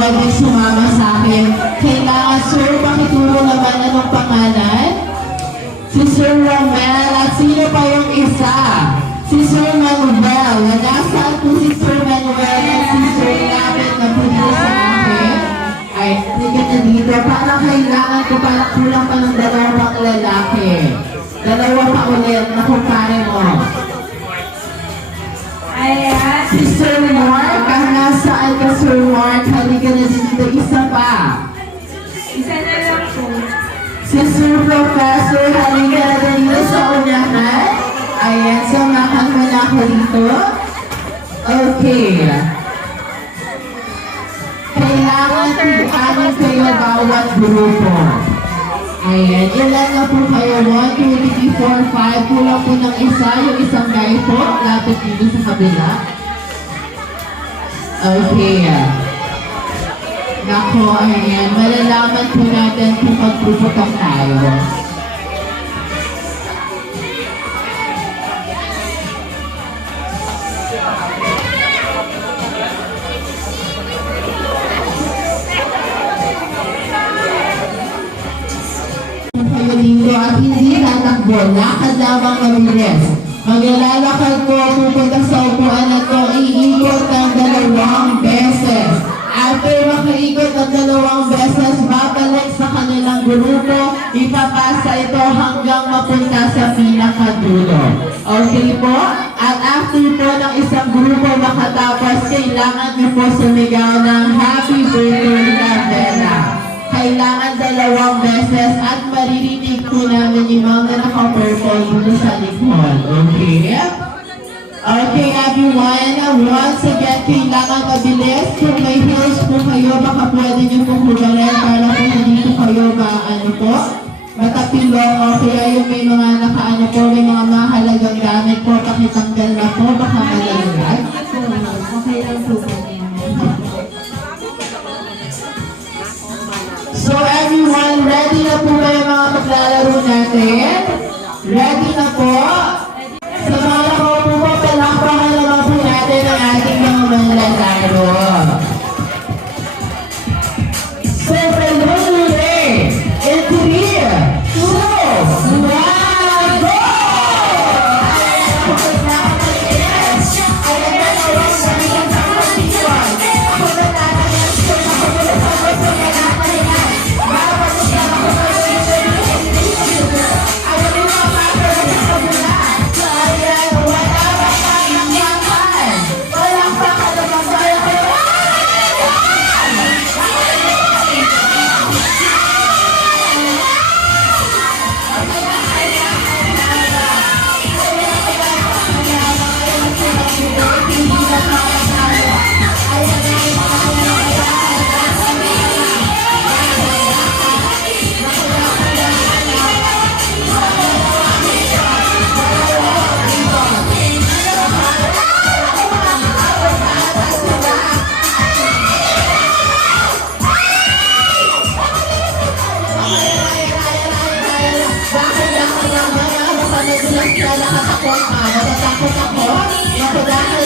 pwede sumama sa akin. Kailangan, sir, pakituro naman anong pangalan? Si Sir Romel. At sino pa yung isa? Si Sir Manuel. Nasaan po si Sir Manuel at si Sir Lapit na po dito sa akin? Ay, tingnan na dito. Parang kailangan ko, parang kulang pa ng dalawang lalaki. Dalawa pa ulit na kumpare mo. Ayan. Si Sir Mark, nasaan ka Sir Mark? Halika na dito, isa pa. Isa na lang po. Si Sir Professor, halika na dito sa unahan. Ayan, samahan mo na ako dito. Okay. Kailangan tiganin kayo bawat grupo. Ayan, ilan na po kayo? 1, 2, 3, 4, 5. Kulang po ng isa, yung isang guy po. Lapit dito sa kabila. Okay. Nako, ayan. Malalaman po natin kung mag-grupo tayo. Kayo dito at hindi tatakbo. Lakad lamang mabilis. Maglalakad po pupunta sa upuan at ko iikot ng 2 beses. After makaikot ng 2 beses, babalik sa kanilang grupo. Ipapasa ito hanggang mapunta sa pinakadulo. Okay po? At after po ng isang grupo makatapos, kailangan niyo po sumigaw ng Happy Birthday Candela. Kailangan 2 beses at maririnig po namin yung mga naka-purple dito sa likod. Okay? Okay, everyone. Once again, kailangan mabilis. Kung may heels po kayo, baka pwede nyo pong hugarin para po hindi po kayo matapilong. O kaya yung may mga may mga mahalagang gamit po, pakitanggal na po, baka malalag. Okay lang po. So everyone, ready na po ba yung mga maglalaro natin? Ready na po? Sa mga nakaupo po, palakpakan naman po natin ang ating mga maglalaro. So, preliminary, in 3, 2, 1, go! Natatakot ako. Naku, dahil